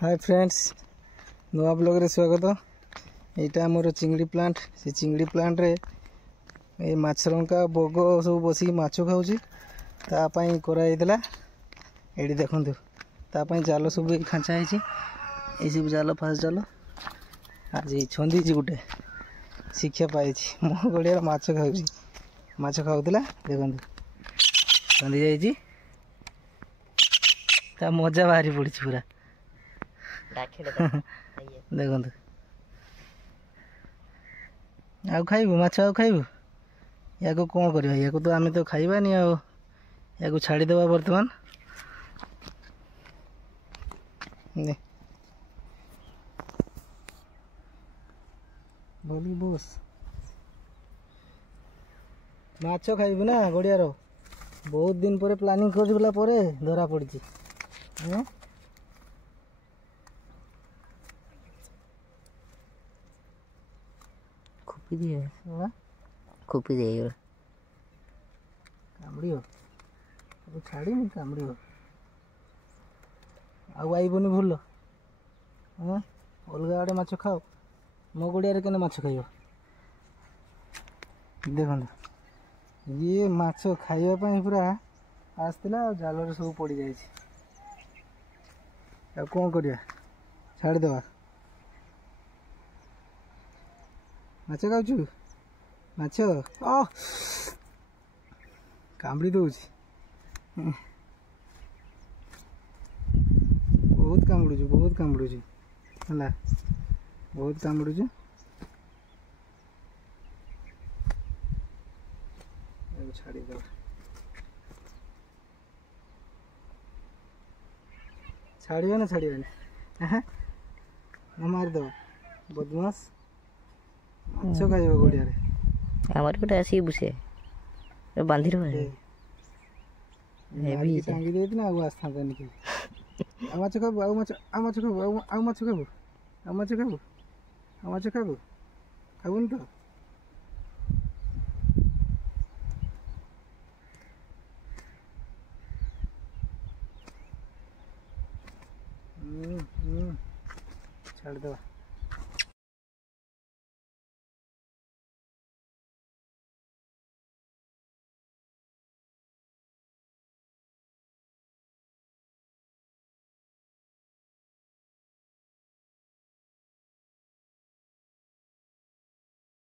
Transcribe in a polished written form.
Hi friends नुआ blog रे स्वागत। यहाँ मोर चिंगड़ी प्लांट से चिंगड़ी प्लांट रे ये माछरंका बग सब बस माछ खाऊँ तापाई कराइला ये देखु तापाई जाल सब खाँचा है सब जाल फास्ट जाल आज छंदी गोटे शिक्षा पाई मो गड़िया माछ खाऊला देखु छंदी जा मजा बाहरी पड़ी पूरा देखु आउ खाइबू माछ आउ खाइबू या कौन करवा या तो आम तो खाइबानी या छाड़ीदे बर्तमान बस माछ खाइबू ना गड़ियार बहुत दिन पर प्लानिंग कर धरा पड़ी खुपी दिए खुपी दिए कामड़ी छाड़ी कामड़ी आईबनी भूल अलग आड़े माछ खाओ मो गड़िया के माछ खाइब देख ये माछ खाइबापी पूरा आसला जाल सब पड़ जाए कौन करिया छाड़ीदे माछ खाऊ माछ कामड़ी दौर बहुत कामुड़ू है बहुत कामुड़ू छाड़ीदे छाड़िया ना छाड़िया मारिदेव बदमाश माछ खाइब गड़िया आमर गोटे आसी बुसे बांधी टांगी देना आस्था कि माछ खाबू माछ खाबू माछ खाबू माछ खाबू माछ खाबू खाबून तो छाड़ दवा।